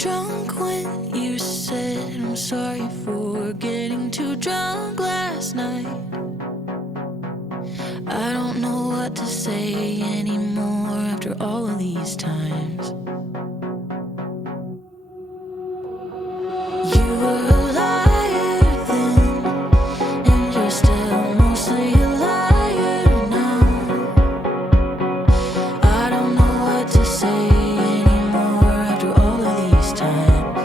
drunk when you said I'm sorry for getting too drunk last night. I don't know what to say anymore after all of these times. You were a liar then, and you're still mostly a liar now. I don't know what to say anymore after all of these times.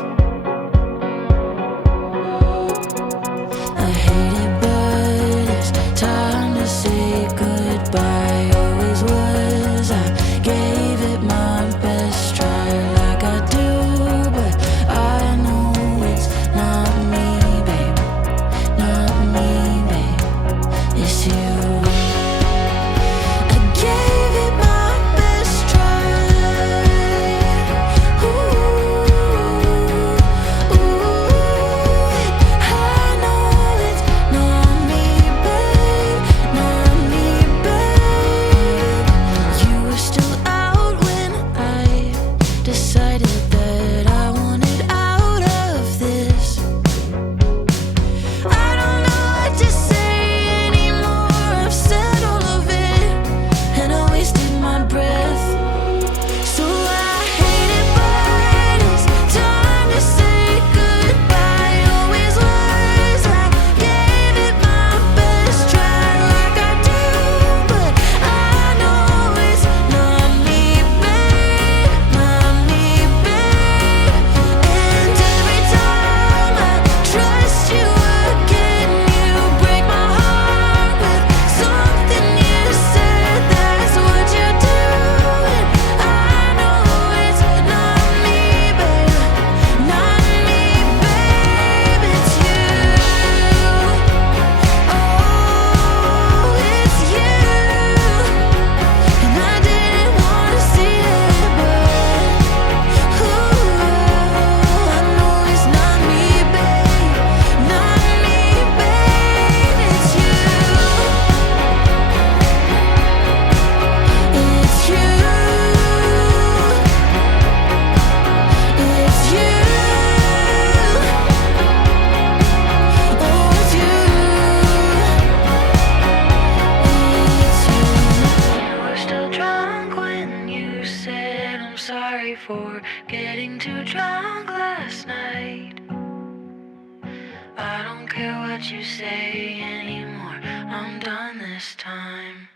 I hate it, but it's time to say goodbye. Always was. I gave it my best try, like I do, but I know it's not me, babe. Not me, babe. It's you. I gave it my best try. Ooh, I know it's not me, babe. Not me, babe. You were still out when I decided that I wanted out of this. I don't know what to say anymore. I've said all of it, and I wasted my breath. So I hate it, but it's time to say goodbye. Always was. I gave it my best try, like I do, but I know it's not me, babe. Not me, babe. And every time I trust you again, you break my heart with something you said. That's what you do, and I know it's not me, babe. Not me, babe. It's you. Oh, it's you. And I didn't want to see it, but I know it's not me, babe. Not me, babe. It's you. It's you. It's you. Oh, it's you. It's you. You were still drunk when you said I'm sorry for getting too drunk last night. I don't care what you say anymore. I'm done this time.